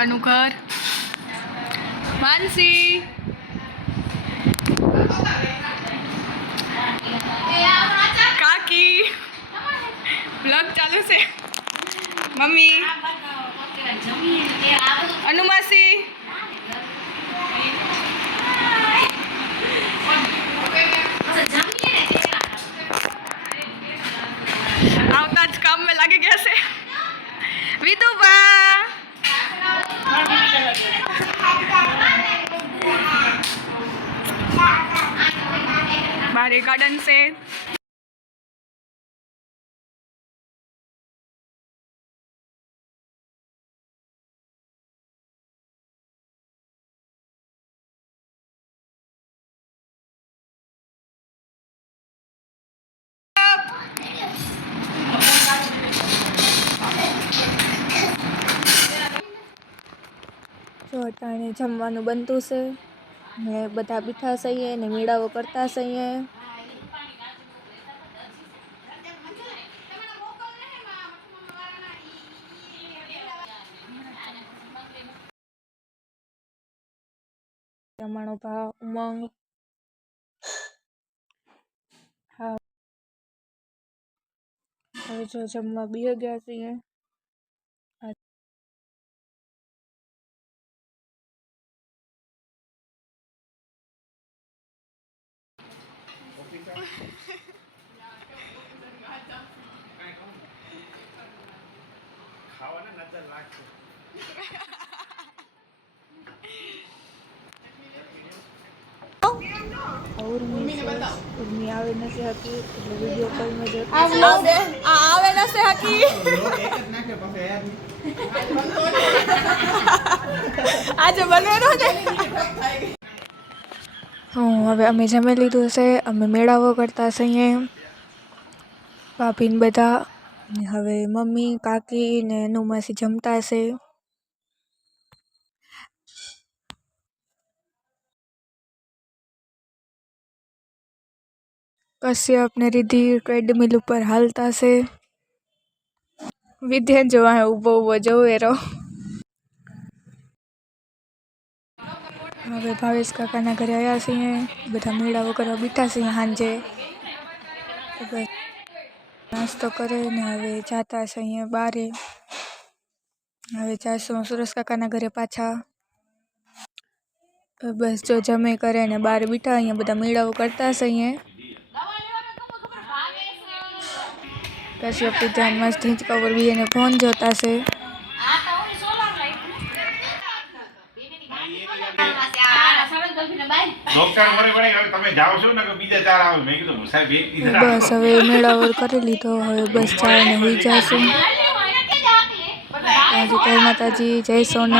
કાકાનું ઘર માનસી કાકી બ્લોગ ચાલુ છે મમ્મી અનુમાસી આવતા જ કામમાં લાગી ગયા છે વિદુબા બારે ગાર્ડન છે જો અટાણે જમવાનું બનતું છે ને બધા બીઠા સહીએ ને મેળાઓ કરતા સહીએ રમાણો ભાવ ઉમંગ. હા. હવે જો જમવા બી ગયા છીએ. ઉર્મી છે. ઉર્મી આવે નથી હતી એટલે વીડિયો કોલમાં જો આવે આવે હકી. આજે બનેલો ને હું હવે અમે જમી લીધું છે. અમે મેળાવો કરતા છીએ ભાભીને બધા. હવે મમ્મી કાકી ને નુમાસી જમતા છે. કશ્યપ ને રિધિ ટ્રેડમિલ ઉપર હાલતા છે વિદ્યા જો આ ઊભો ઊભો જોવે રહો હવે ભાવેશ કાકાના ઘરે આવ્યા છીએ બધા મેળાવો કરવા બેઠા છીએ સાંજે તો બસ નાસ્તો કરે ને હવે જાતા છે અહીંયા બારે હવે જાશું સુરેશ કાકાના ઘરે પાછા તો બસ જો જમે કરે ને બાર બેઠા અહીંયા બધા મેળાઓ કરતા છે અહીંયા કશ્યપ ધ્યાનમાં કબર કવર એને ફોન જોતા છે. બસ હવે મેળાવર કરી લીધો હવે બસ ચાલીને હોઈ જશે. આજે માતાજી જય સોનલ.